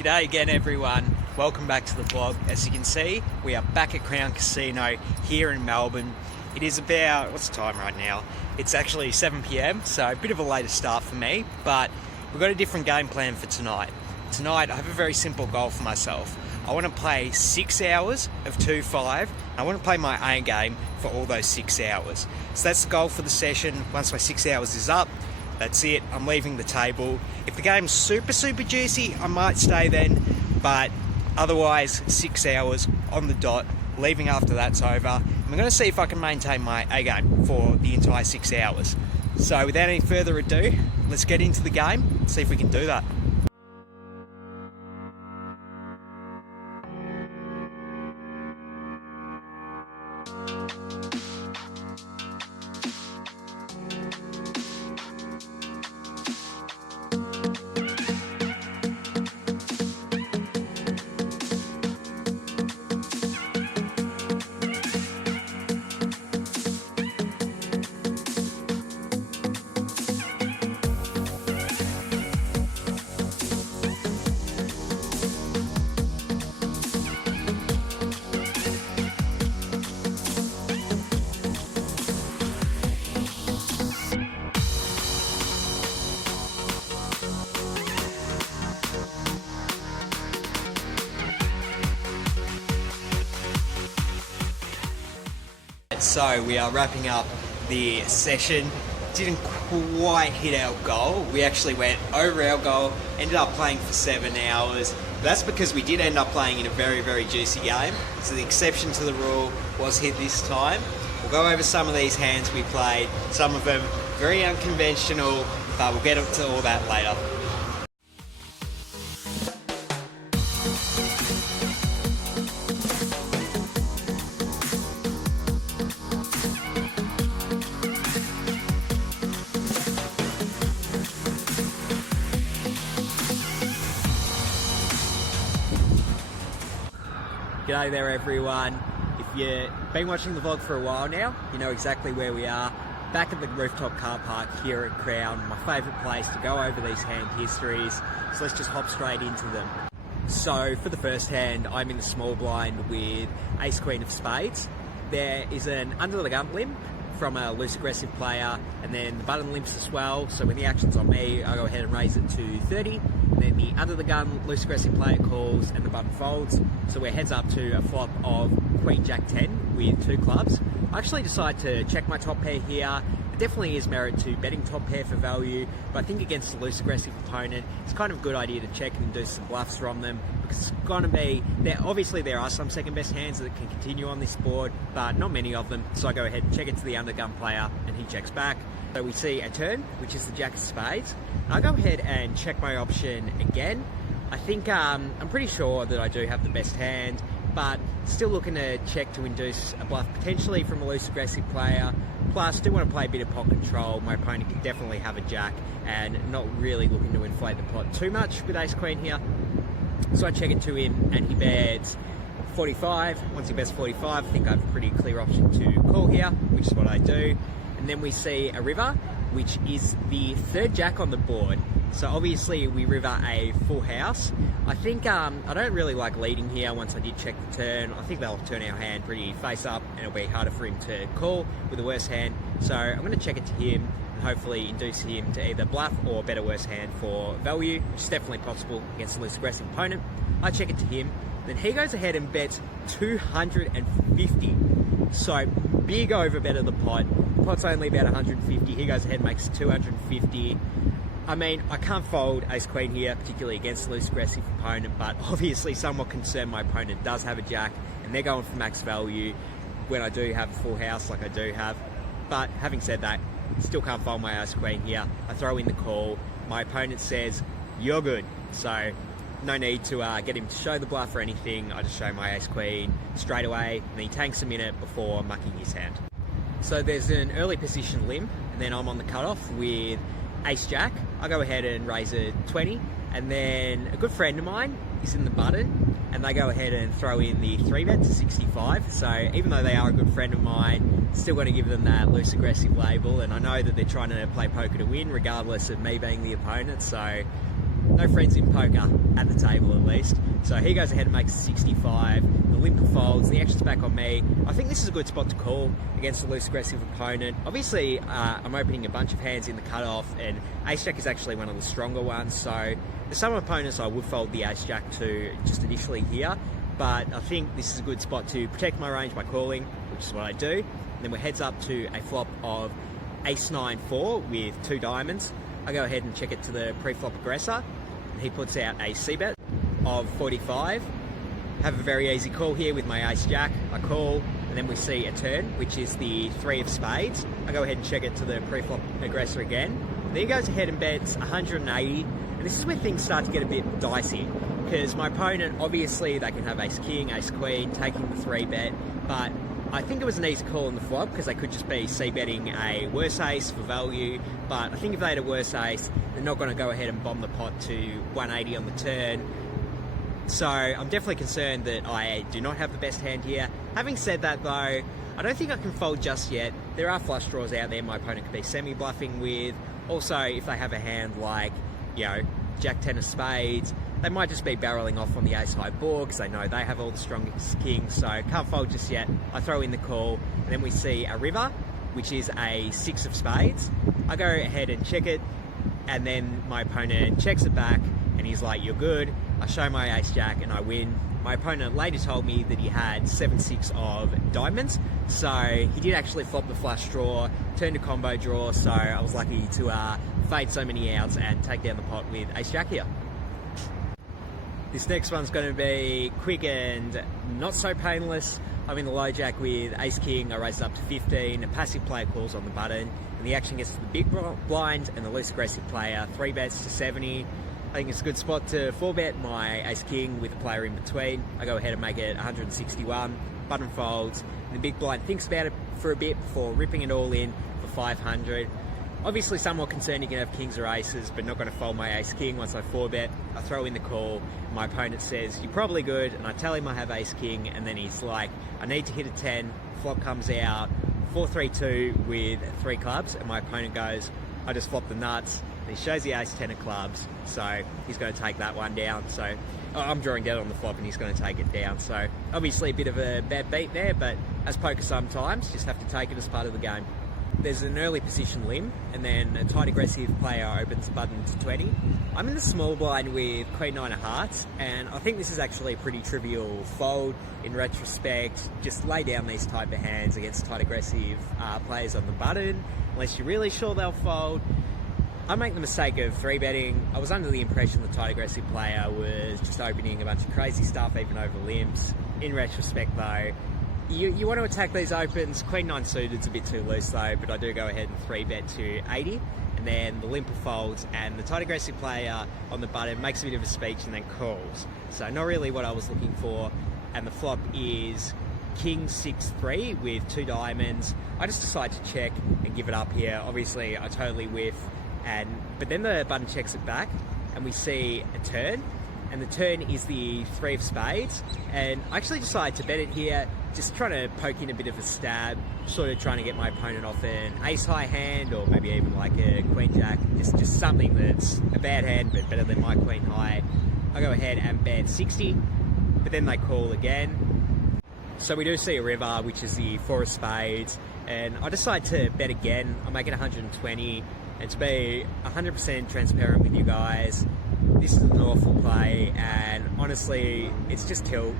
G'day again everyone, welcome back to the vlog. As you can see, we are back at Crown Casino here in Melbourne. It is about, what's the time right now? It's actually 7 p.m, so a bit of a later start for me, but we've got a different game plan for tonight. Tonight I have a very simple goal for myself. I want to play 6 hours of 2-5. I want to play my A game for all those 6 hours. So that's the goal for the session. Once my 6 hours is up, that's it, I'm leaving the table. If the game's super juicy, I might stay then, but otherwise 6 hours on the dot, leaving after that's over. I'm going to see if I can maintain my A game for the entire 6 hours. So without any further ado, let's get into the game and see if we can do that. So we are wrapping up the session. Didn't quite hit our goal. We actually went over our goal, ended up playing for 7 hours. That's because we did end up playing in a very juicy game. So the exception to the rule was hit this time. We'll go over some of these hands we played. Some of them very unconventional, but we'll get to all that later. G'day there everyone. If you've been watching the vlog for a while now, you know exactly where we are. Back at the rooftop car park here at Crown, my favourite place to go over these hand histories. So let's just hop straight into them. So for the first hand, I'm in the small blind with Ace Queen of Spades. There is an under the gun limp from a loose aggressive player, and then the button limps as well. So when the action's on me, I go ahead and raise it to 30. And then the under the gun loose aggressive player calls and the button folds. So we're heads up to a flop of Queen Jack 10 with 2 clubs. I actually decide to check my top pair here. It definitely is merit to betting top pair for value, but I think against a loose aggressive opponent, it's kind of a good idea to check and do some bluffs from them, because it's going to be, obviously there are some second best hands that can continue on this board, but not many of them. So I go ahead and check it to the undergun player and he checks back. So we see a turn, which is the Jack of Spades. I go ahead and check my option again. I think I'm pretty sure that I do have the best hand, but still looking to check to induce a bluff potentially from a loose aggressive player. Plus, do want to play a bit of pot control. My opponent can definitely have a jack, and not really looking to inflate the pot too much with Ace Queen here. So I check it to him and he bets 45. Once he bets 45, I think I have a pretty clear option to call here, which is what I do. And then we see a river, which is the third jack on the board. So obviously we river a full house. I think I don't really like leading here once I did check the turn. I think they'll turn our hand pretty face up and it'll be harder for him to call with a worse hand. So I'm going to check it to him and hopefully induce him to either bluff or bet a worse hand for value, which is definitely possible against a less aggressive opponent. I check it to him, then he goes ahead and bets 250. So big over bet of the pot. The pot's only about 150. He goes ahead and makes 250. I mean, I can't fold Ace Queen here, particularly against a loose aggressive opponent, but obviously somewhat concerned my opponent does have a jack and they're going for max value when I do have a full house like I do have. But having said that, still can't fold my Ace Queen here. I throw in the call. My opponent says, "You're good." So no need to get him to show the bluff or anything. I just show my Ace Queen straight away and he tanks a minute before mucking his hand. So there's an early position limp and then I'm on the cutoff with Ace Jack. I go ahead and raise a 20, and then a good friend of mine is in the button and they go ahead and throw in the 3-bet to 65. So even though they are a good friend of mine, still going to give them that loose aggressive label, and I know that they're trying to play poker to win regardless of me being the opponent. So no friends in poker at the table at least. So he goes ahead and makes 65. The limper folds, the extra's back on me. I think this is a good spot to call against a loose aggressive opponent. Obviously, I'm opening a bunch of hands in the cutoff, and ace-jack is actually one of the stronger ones. So there's some opponents I would fold the ace-jack to just initially here, but I think this is a good spot to protect my range by calling, which is what I do. And then we're heads up to a flop of ace-9-4 with 2 diamonds. I go ahead and check it to the pre-flop aggressor. He puts out a c-bet of 45. Have a very easy call here with my ace-jack. I call, and then we see a turn, which is the 3 of spades. I go ahead and check it to the pre-flop aggressor again. Then he goes ahead and bets 180, and this is where things start to get a bit dicey, because my opponent, obviously, they can have ace-king, ace-queen, taking the 3-bet, but I think it was an easy call in the flop because they could just be c-betting a worse ace for value, but I think if they had a worse ace, they're not going to go ahead and bomb the pot to 180 on the turn. So I'm definitely concerned that I do not have the best hand here. Having said that though, I don't think I can fold just yet. There are flush draws out there my opponent could be semi-bluffing with. Also, if they have a hand like, you know, Jack 10 of spades, they might just be barreling off on the ace-high board because they know they have all the strongest kings, so can't fold just yet. I throw in the call, and then we see a river, which is a 6 of spades. I go ahead and check it, and then my opponent checks it back, and he's like, "You're good." I show my ace-jack, and I win. My opponent later told me that he had 7-6 of diamonds, so he did actually flop the flush draw, turned a combo draw, so I was lucky to fade so many outs and take down the pot with ace-jack here. This next one's going to be quick and not so painless. I'm in the low jack with ace-king. I raise it up to 15. A passive player calls on the button, and the action gets to the big blind, and the loose aggressive player 3 bets to 70. I think it's a good spot to 4-bet my ace-king with a player in between. I go ahead and make it 161. Button folds, and the big blind thinks about it for a bit before ripping it all in for 500. Obviously somewhat concerned you can have kings or aces, but not going to fold my ace-king once I 4-bet. I throw in the call, my opponent says, "You're probably good," and I tell him I have ace-king, and then he's like, "I need to hit a 10, flop comes out, 4-3-2 with 3 clubs," and my opponent goes, "I just flopped the nuts," and he shows the ace-10 of clubs, so he's going to take that one down. So I'm drawing dead on the flop, and he's going to take it down. So obviously a bit of a bad beat there, but as poker sometimes, just have to take it as part of the game. There's an early position limb, and then a tight aggressive player opens the button to 20. I'm in the small blind with Queen 9 of hearts, and I think this is actually a pretty trivial fold in retrospect. Just lay down these type of hands against tight aggressive players on the button, unless you're really sure they'll fold. I make the mistake of 3-betting. I was under the impression the tight aggressive player was just opening a bunch of crazy stuff even over limps. In retrospect though, you want to attack these opens. Queen 9 suited's a bit too loose though, but I do go ahead and 3-bet to 80, and then the limper folds, and the tight aggressive player on the button makes a bit of a speech and then calls. So not really what I was looking for, and the flop is king 6-3 with 2 diamonds. I just decide to check and give it up here. Obviously I totally whiff, but then the button checks it back, and we see a turn, and the turn is the 3 of spades, and I actually decide to bet it here, just trying to poke in a bit of a stab, sort of trying to get my opponent off an ace-high hand, or maybe even like a queen-jack, just something that's a bad hand but better than my queen-high. I go ahead and bet 60, but then they call again. So we do see a river, which is the 4 of spades, and I decide to bet again. I make it 120, and to be 100% transparent with you guys, this is an awful play, and honestly, it's just tilt.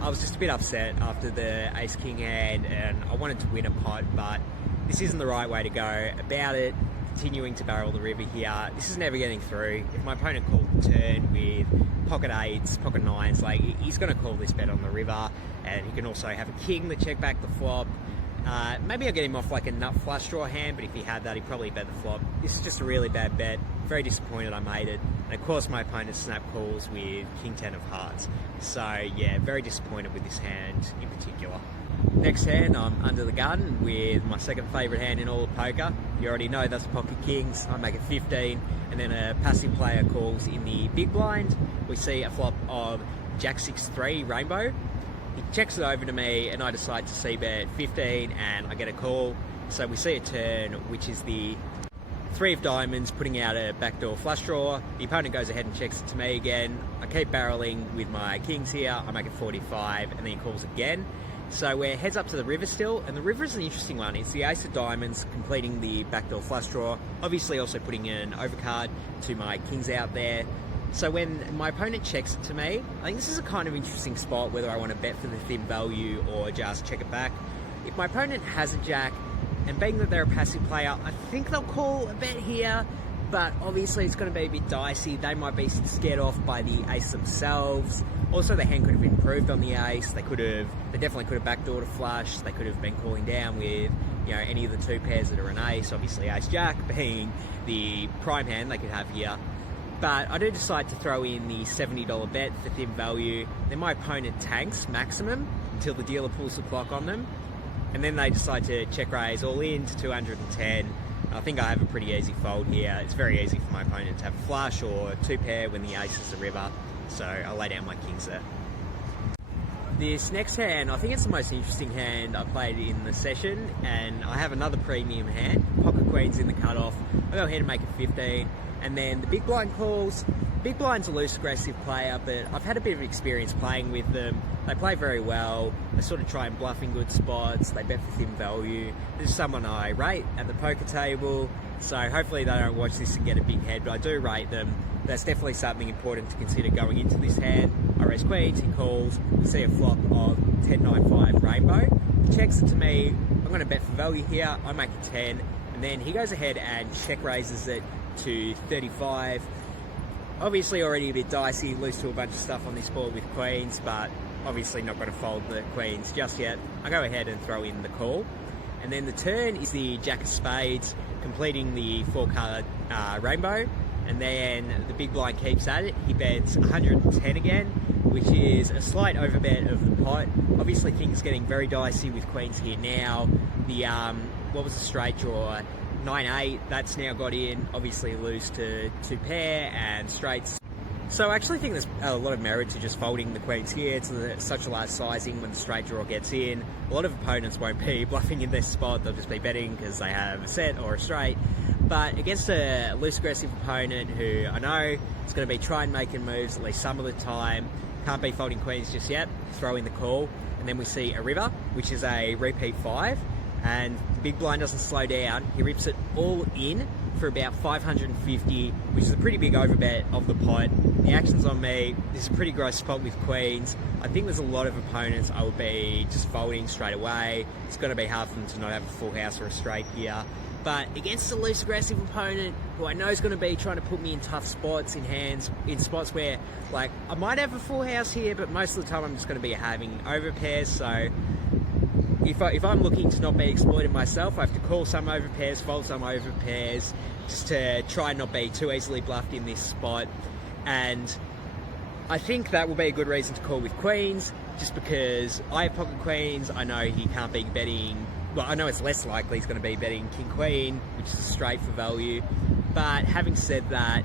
I was just a bit upset after the ace-king hand, and I wanted to win a pot, but this isn't the right way to go about it. Continuing to barrel the river here, this is never getting through. If my opponent called the turn with pocket 8s, pocket 9s, like, he's going to call this bet on the river, and he can also have a king that check back the flop. Maybe I'll get him off like a nut flush draw hand, but if he had that, he'd probably bet the flop. This is just a really bad bet. Very disappointed I made it. And of course my opponent snap calls with king 10 of hearts. So yeah, very disappointed with this hand in particular. Next hand, I'm under the gun with my second favourite hand in all of poker. You already know that's pocket kings. I make it 15, and then a passive player calls in the big blind. We see a flop of Jack 6-3 rainbow. He checks it over to me, and I decide to c-bet 15, and I get a call. So we see a turn, which is the 3 of diamonds, putting out a backdoor flush draw. The opponent goes ahead and checks it to me again. I keep barreling with my kings here. I make it 45, and then he calls again. So we're heads up to the river still, and the river is an interesting one. It's the ace of diamonds completing the backdoor flush draw. Obviously also putting an overcard to my kings out there. So when my opponent checks it to me, I think this is a kind of interesting spot whether I want to bet for the thin value or just check it back. If my opponent has a jack, and being that they're a passive player, I think they'll call a bet here, but obviously it's going to be a bit dicey. They might be scared off by the ace themselves. Also, the hand could have improved on the ace. They definitely could have backdoored a flush. They could have been calling down with, any of the 2 pairs that are an ace. Obviously, ace jack being the prime hand they could have here. But I do decide to throw in the $70 bet for thin value. Then my opponent tanks maximum until the dealer pulls the clock on them. And then they decide to check raise all in to 210. I think I have a pretty easy fold here. It's very easy for my opponent to have a flush or 2 pair when the ace is a river. So I'll lay down my kings there. This next hand, I think it's the most interesting hand I played in the session, and I have another premium hand, pocket queens in the cutoff. I go ahead and make it 15, and then the big blind calls. Big blind's a loose aggressive player, but I've had a bit of experience playing with them. They play very well. They sort of try and bluff in good spots. They bet for thin value. This is someone I rate at the poker table, so hopefully they don't watch this and get a big head, but I do rate them. That's definitely something important to consider going into this hand. I raise queens, he calls, we see a flop of 10-9-5 rainbow. He checks it to me, I'm going to bet for value here, I make it 10, and then he goes ahead and check raises it to 35. Obviously already a bit dicey, lose to a bunch of stuff on this board with queens, but obviously not going to fold the queens just yet. I go ahead and throw in the call. And then the turn is the jack of spades, completing the 4-card rainbow. And then the big blind keeps at it. He bets 110 again, which is a slight overbet of the pot. Obviously things getting very dicey with queens here now. The, what was the straight draw? 9-8, that's now got in. Obviously lose to 2 pair and straights. So I actually think there's a lot of merit to just folding the queens here. It's such a large sizing when the straight draw gets in. A lot of opponents won't be bluffing in this spot. They'll just be betting because they have a set or a straight. But against a loose aggressive opponent who I know is going to be trying making moves at least some of the time, can't be folding queens just yet, throw in the call. And then we see a river, which is a repeat 5. And the big blind doesn't slow down. He rips it all in for about 550, which is a pretty big overbet of the pot. The action's on me. This is a pretty gross spot with queens. I think there's a lot of opponents I would be just folding straight away. It's going to be hard for them to not have a full house or a straight here. But against a loose aggressive opponent who I know is going to be trying to put me in tough spots, in hands, in spots where like I might have a full house here, but most of the time I'm just going to be having over pairs. So if I'm looking to not be exploited myself, I have to call some over pairs, fold some over pairs, just to try and not be too easily bluffed in this spot. And I think that will be a good reason to call with queens, just because I have pocket queens. I know he can't be betting, well, I know it's less likely he's going to be betting king queen, which is straight for value. But having said that,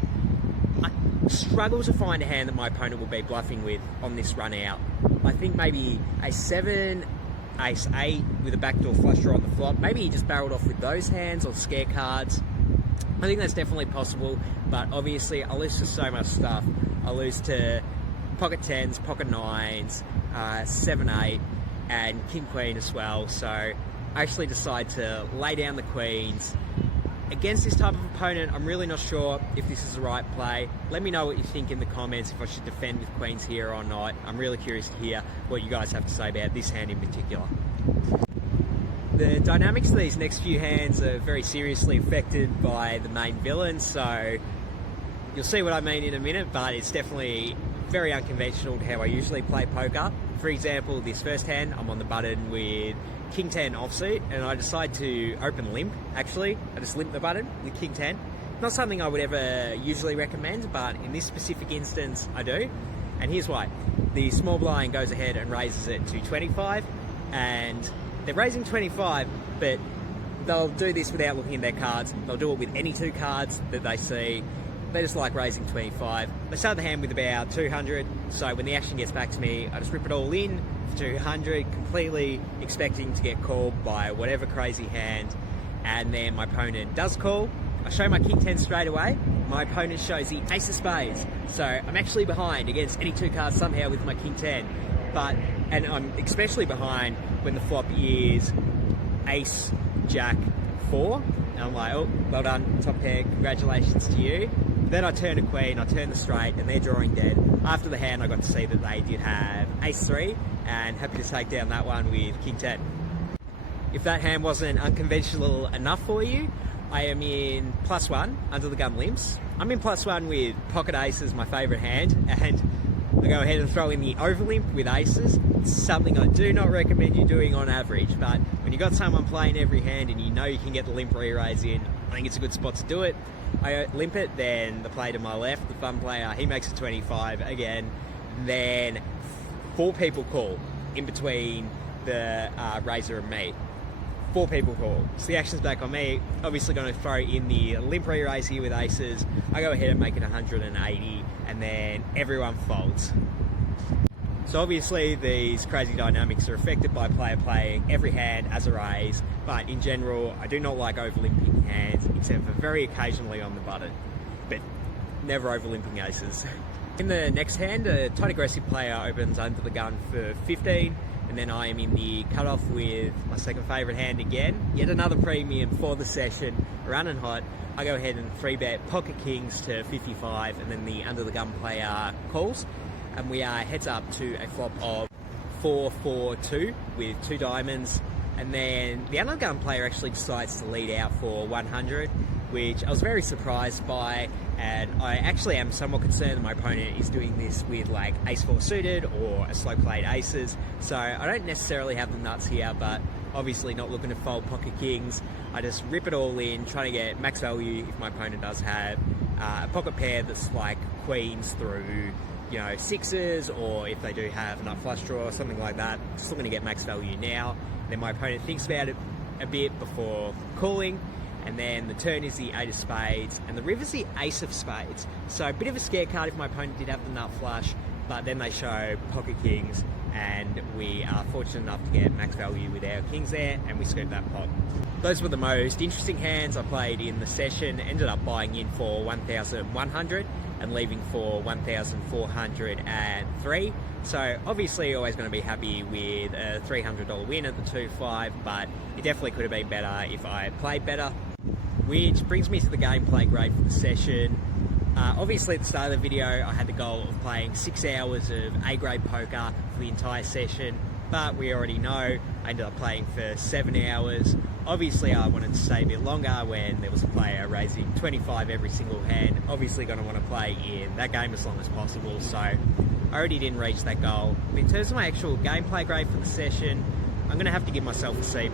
I struggle to find a hand that my opponent will be bluffing with on this run out. I think maybe a 7, ace 8 with a backdoor flush draw on the flop. Maybe he just barreled off with those hands or scare cards. I think that's definitely possible, but obviously I lose to so much stuff. I lose to pocket 10s, pocket 9s, 7, 8, and king queen as well. So I actually decide to lay down the queens. Against this type of opponent, I'm really not sure if this is the right play. Let me know what you think in the comments, if I should defend with queens here or not. I'm really curious to hear what you guys have to say about this hand in particular. The dynamics of these next few hands are very seriously affected by the main villain, so you'll see what I mean in a minute, but it's definitely very unconventional to how I usually play poker. For example, this first hand, I'm on the button with king 10 offsuit, and I decide to open limp, actually. I just limp the button with king 10. Not something I would ever usually recommend, but in this specific instance, I do. And here's why. The small blind goes ahead and raises it to 25, and they're raising 25, but they'll do this without looking at their cards. They'll do it with any 2 cards that they see. They just like raising 25. They start the hand with about 200, so when the action gets back to me, I just rip it all in for 200, completely expecting to get called by whatever crazy hand, and then my opponent does call. I I show my king 10 straight away. My opponent shows the ace of spades. So I'm actually behind against any two cards somehow with my king 10. And I'm especially behind when the flop is ace, jack, 4. And I'm like, oh, well done, top pair, congratulations to you. Then I turn a queen, I turn the straight, and they're drawing dead. After the hand, I got to see that they did have ace 3, and happy to take down that one with king 10. If that hand wasn't unconventional enough for you, I am in +1 under the gun limps. I'm in +1 with pocket aces, my favourite hand, and I go ahead and throw in the over limp with aces. It's something I do not recommend you doing on average, but when you've got someone playing every hand and you know you can get the limp re-raise in, I think it's a good spot to do it. I limp it, then the player to my left, the fun player, he makes a 25 again. Then 4 people call in between the raiser and me. 4 people call. So the action's back on me. Obviously going to throw in the limp re-raise here with aces. I go ahead and make it 180, and then everyone folds. So obviously these crazy dynamics are affected by player playing every hand as a raise, but in general I do not like over-limping hands, except for very occasionally on the button, but never over-limping aces. In the next hand, a tight aggressive player opens under the gun for 15, and then I am in the cutoff with my second favourite hand again. Yet another premium for the session, running hot. I go ahead and 3-bet pocket kings to 55, and then the under the gun player calls. And we are heads up to a flop of 4-4-2 with 2 diamonds. And then the under the gun player actually decides to lead out for 100, which I was very surprised by. And I actually am somewhat concerned that my opponent is doing this with like ace-4 suited or a slow played aces. So I don't necessarily have the nuts here, but obviously not looking to fold pocket kings. I just rip it all in, trying to get max value if my opponent does have a pocket pair that's like queens through, you know, 6s, or if they do have a nut flush draw or something like that. Just looking to get max value now. Then my opponent thinks about it a bit before calling, and then the turn is the 8 of spades, and the river's the ace of spades. So a bit of a scare card if my opponent did have the nut flush, but then they show pocket kings, and we are fortunate enough to get max value with our kings there, and we scoop that pot. Those were the most interesting hands I played in the session. Ended up buying in for 1,100 and leaving for 1,403. So obviously always going to be happy with a $300 win at the 2-5, but it definitely could have been better if I played better. Which brings me to the gameplay grade for the session. Obviously at the start of the video I had the goal of playing 6 hours of A-grade poker for the entire session, but we already know I ended up playing for 7 hours. Obviously I wanted to stay a bit longer when there was a player raising 25 every single hand. Obviously going to want to play in that game as long as possible, so I already didn't reach that goal. But in terms of my actual gameplay grade for the session, I'm going to have to give myself a C+.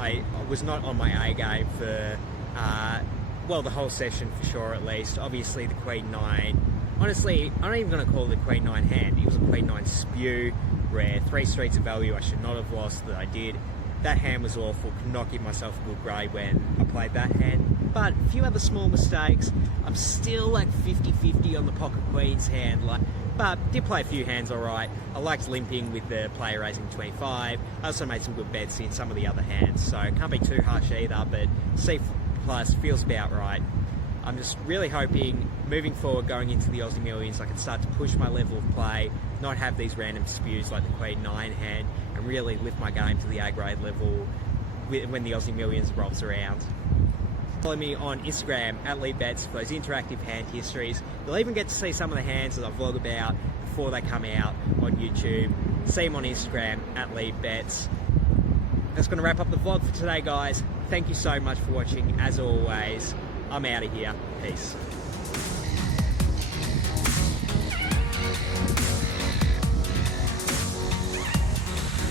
I was not on my A game for, well, the whole session for sure at least. Obviously the Queen 9, honestly, I'm not even going to call it a Queen 9 hand. It was a Queen 9 spew, where 3 streets of value I should not have lost that I did. That hand was awful, could not give myself a good grade when I played that hand. But a few other small mistakes. I'm still like 50-50 on the pocket queens hand, but did play a few hands alright. I liked limping with the player raising 25. I also made some good bets in some of the other hands, so can't be too harsh either, but C+ feels about right. I'm just really hoping, moving forward, going into the Aussie Millions, I can start to push my level of play, not have these random spews like the Queen 9 hand, and really lift my game to the A-grade level when the Aussie Millions rolls around. Follow me on Instagram at LeadBets for those interactive hand histories. You'll even get to see some of the hands that I vlog about before they come out on YouTube. See them on Instagram at LeadBets. That's going to wrap up the vlog for today, guys. Thank you so much for watching. As always, I'm out of here. Peace.